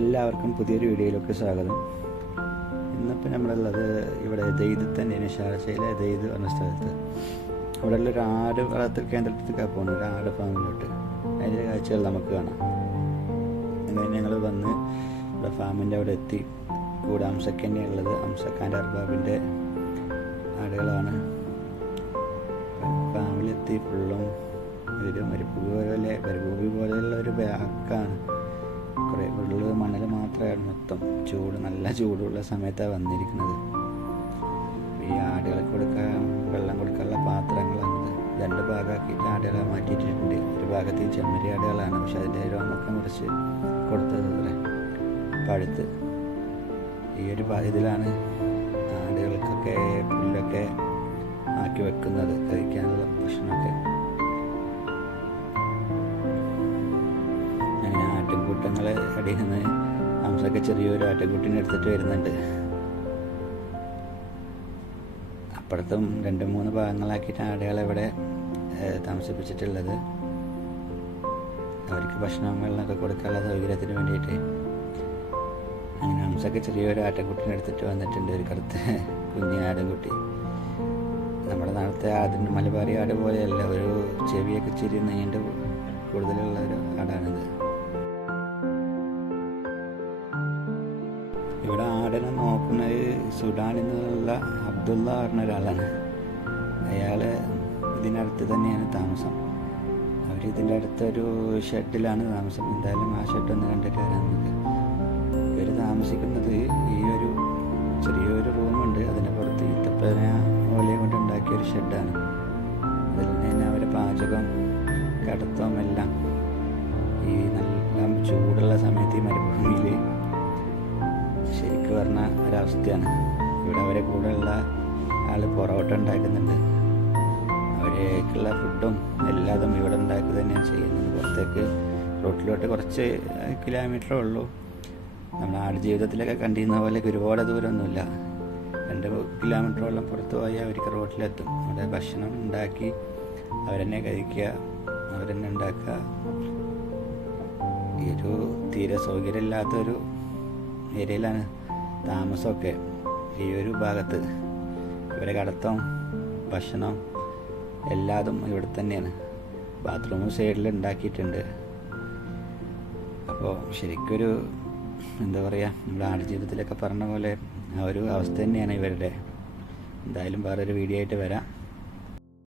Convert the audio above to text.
എല്ലാവർക്കും പുതിയൊരു വീഡിയോയിലേക്ക് സ്വാഗതം. ഇന്നിപ്പോൾ നമ്മളുള്ളത് ഇവിടെ ദൈത് തന്നെയാണ് ഷാർജയിലെ ദൈത് പറഞ്ഞ സ്ഥലത്ത്. അവിടെ ഉള്ള ഒരു ആട് വളർത്തൽ കേന്ദ്രത്തിലേക്കാണ് പോകുന്നത് ഒരു ആട് ഫാമിലോട്ട്. അതിന്റെ കാഴ്ചകൾ നമുക്ക് കാണാം. അങ്ങനെ ഞങ്ങൾ വന്ന് ഇവിടെ ഫാമിന്റെ അവിടെ എത്തി. കൂടെ അംസക്ക് തന്നെയുള്ളത് അംസക്കാന്റെ അർബാബിന്റെ ആടുകളാണ്. ഫാമിലെത്തി ഫുള്ളും ഒരു മരുഭൂമി പോലെ മരുഭൂമി പോലെയുള്ള ഒരു ബാക്കാണ്. കുറേ മണൽ മൊത്തം ചൂട് നല്ല ചൂടുള്ള സമയത്താണ് വന്നിരിക്കുന്നത്. ഈ ആടുകൾക്ക് കൊടുക്കാൻ വെള്ളം കൊടുക്കാനുള്ള പാത്രങ്ങളാണിത് രണ്ട് ഭാഗമാക്കിയിട്ട് ആടുകളെ മാറ്റിയിട്ടുണ്ട് ഒരു ഭാഗത്ത് ചെമ്മരി ആടുകളാണ് പക്ഷെ അതിന്റെ രോമൊക്കെ മുറിച്ച് കൊടുത്തത് അത്രേ പഴുത്ത് ഈ ഒരു ഇതിലാണ് ആടുകൾക്കൊക്കെ പുല്ലൊക്കെ ആക്കി വെക്കുന്നത് കഴിക്കാനുള്ള ഭക്ഷണമൊക്കെ. അങ്ങനെ ആട്ടിൻകൂട്ടങ്ങളെ അടിയിൽ ഹംസൊക്കെ ചെറിയൊരു ആട്ടിൻകുട്ടിനെ എടുത്തിട്ട് വരുന്നുണ്ട്. അപ്പുറത്തും രണ്ട് മൂന്ന് ഭാഗങ്ങളാക്കിയിട്ട് ആടുകളെ ഇവിടെ താമസിപ്പിച്ചിട്ടുള്ളത്. അവർക്ക് ഭക്ഷണം വെള്ളമൊക്കെ കൊടുക്കാനുള്ള സൗകര്യത്തിന് വേണ്ടിയിട്ട് അങ്ങനെ ഹംസൊക്കെ ചെറിയൊരു ആട്ടക്കുട്ടിനെ എടുത്തിട്ട് വന്നിട്ടുണ്ട് ഒരു കറുത്ത കുഞ്ഞു ആടൻകുട്ടി നമ്മുടെ നാളത്തെ ആടിന് മലബാറി ആട് പോലെയല്ല ഒരു ചെവിയൊക്കെ ചിരി നീണ്ട് കൂടുതലുള്ള ഒരു ആടാണിത്. ഇവിടെ ആടിനെ നോക്കുന്നത് സുഡാനിൽ നിന്നുള്ള അബ്ദുള്ള പറഞ്ഞ ഒരാളാണ്. അയാൾ ഇതിനടുത്ത് തന്നെയാണ് താമസം. അവർ ഇതിന്റെ അടുത്തൊരു ഷെഡിലാണ് താമസം. എന്തായാലും ആ ഷെഡൊന്ന് കണ്ടിട്ട് വരാൻ നമുക്ക്. ഇവർ താമസിക്കുന്നത് ഈ ഒരു ചെറിയൊരു റൂമുണ്ട് അതിന്റെ പുറത്ത് ഈത്തപ്പന ഓലയും കൊണ്ട് ഉണ്ടാക്കിയ ഒരു ഷെഡാണ്. അതിൽ തന്നെ അവരെ പാചകം കടത്തവും എല്ലാം ഈ നല്ല ചൂടുള്ള സമയത്ത് ഈ ശരിക്കും ഒരവസ്ഥയാണ് ഇവിടെ അവരെ കൂടെയുള്ള ആൾ പൊറോട്ട ഉണ്ടാക്കുന്നുണ്ട്. അവരേക്കുള്ള ഫുഡും എല്ലാതും ഇവിടെ ഉണ്ടാക്കുക തന്നെയാണ് ചെയ്യുന്നത്. പുറത്തേക്ക് റോട്ടിലോട്ട് കുറച്ച് കിലോമീറ്ററേ ഉള്ളൂ. നമ്മൾ ആട് ജീവിതത്തിലൊക്കെ കണ്ടിരുന്ന പോലെ ഒരുപാട് ദൂരമൊന്നുമില്ല. രണ്ട് കിലോമീറ്ററോളം പുറത്ത് പോയി അവർക്ക് റോട്ടിലെത്തും. അവിടെ ഭക്ഷണം ഉണ്ടാക്കി അവരെന്നെ കഴിക്കുക അവരെന്നെ ഉണ്ടാക്കുക. ഈ ഒരു തീരെ സൗകര്യമില്ലാത്തൊരു ഏരിയയിലാണ് താമസമൊക്കെ ഈ ഒരു ഭാഗത്ത്. ഇവരെ കടത്തം ഭക്ഷണം എല്ലാതും ഇവിടെ തന്നെയാണ്. ബാത്റൂമും സൈഡിൽ ഉണ്ടാക്കിയിട്ടുണ്ട്. അപ്പോൾ ശരിക്കൊരു എന്താ പറയുക നമ്മുടെ ആടുജീവിതത്തിലൊക്കെ പറഞ്ഞ പോലെ ആ ഒരു അവസ്ഥ തന്നെയാണ് ഇവരുടെ. എന്തായാലും വേറൊരു വീഡിയോ ആയിട്ട് വരാം.